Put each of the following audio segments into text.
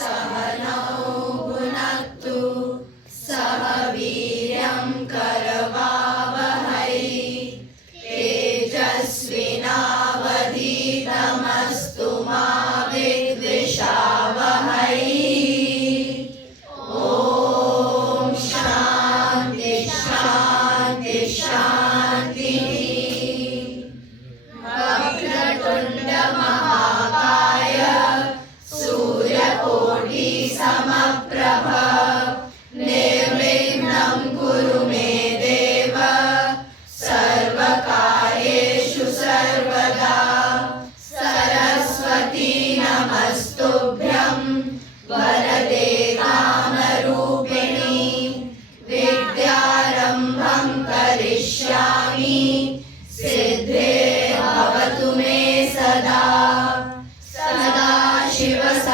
सहनौ भुनक्तु सह वीर्यं करवावहै तेजस्विनावधीतमस्तु मा विद्विषावहै। ॐ शान्ति शान्ति शान्तिः। वक्रतुण्ड महाकाय सूर्यकोटि समप्रभ निर्विघ्नं कुरु मे देव सर्वकार्येषु सर्वदा। सरस्वती नमस्तुभ्यं वरदे कामरूपिणि विद्यारम्भं करिष्यामि सिद्धे भवतु मे सदा। सदाशिवसमारम्भा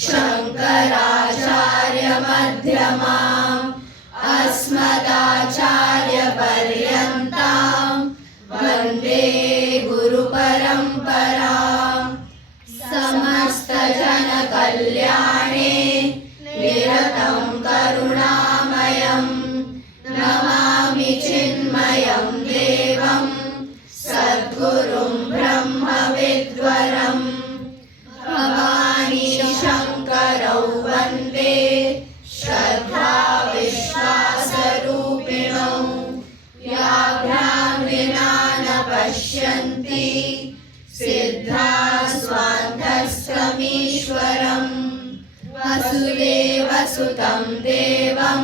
शङ्कराचार्यमध्यमाम् अस्मदाचार्यपर्यन्तां वन्दे गुरुपरम्पराम्। समस्तजनकल्याणे निरतं करुणामयं नमामि चिन्मयं देवं सद्गुरुं ब्रह्मविद्वरम्। भवानी शङ्करौ वन्दे श्रद्धा विश्वासरूपिणौ व्याघ्रां विना न पश्यन्ति सिद्धाः स्वान्तस्थमीश्वरम्। वसुदेवसुतं देवं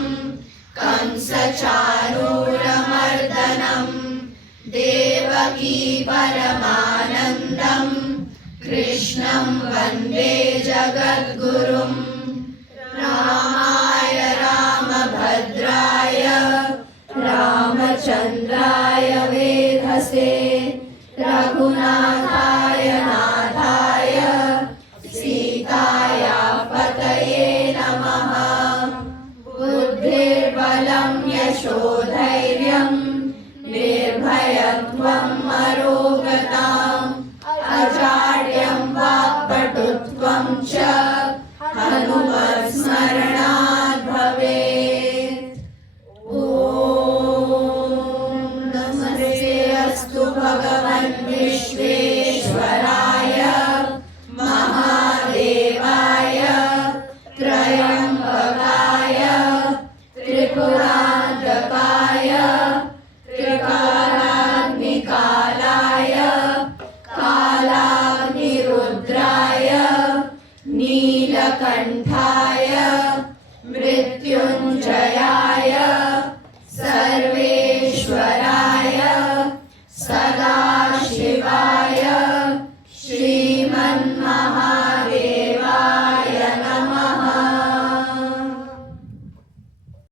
कंसचाणूरमर्दनं देवकी परमानन्दं कृष्णं वन्दे जगद्गुरुम्। रामाय रामभद्राय रामचन्द्राय वेधसे रघुनाथाय नाथाय सीताया पतये नमः। बुद्धिर्बलं यशोधैर्यं निर्भयत्वम् अरोगताम् अजाड्यं वाक्पटुत्वं च हनुमत्स्मरणात् भवेत्। ॐ नमस्ते अस्तु भगवन् विश्वेश्वराय महादेवाय त्रयम्बकाय त्रिपुरान्तकाय त्रिकालाग्निकालाय कालाग्निरुद्राय नीलकण्ठाय मृत्युञ्जयाय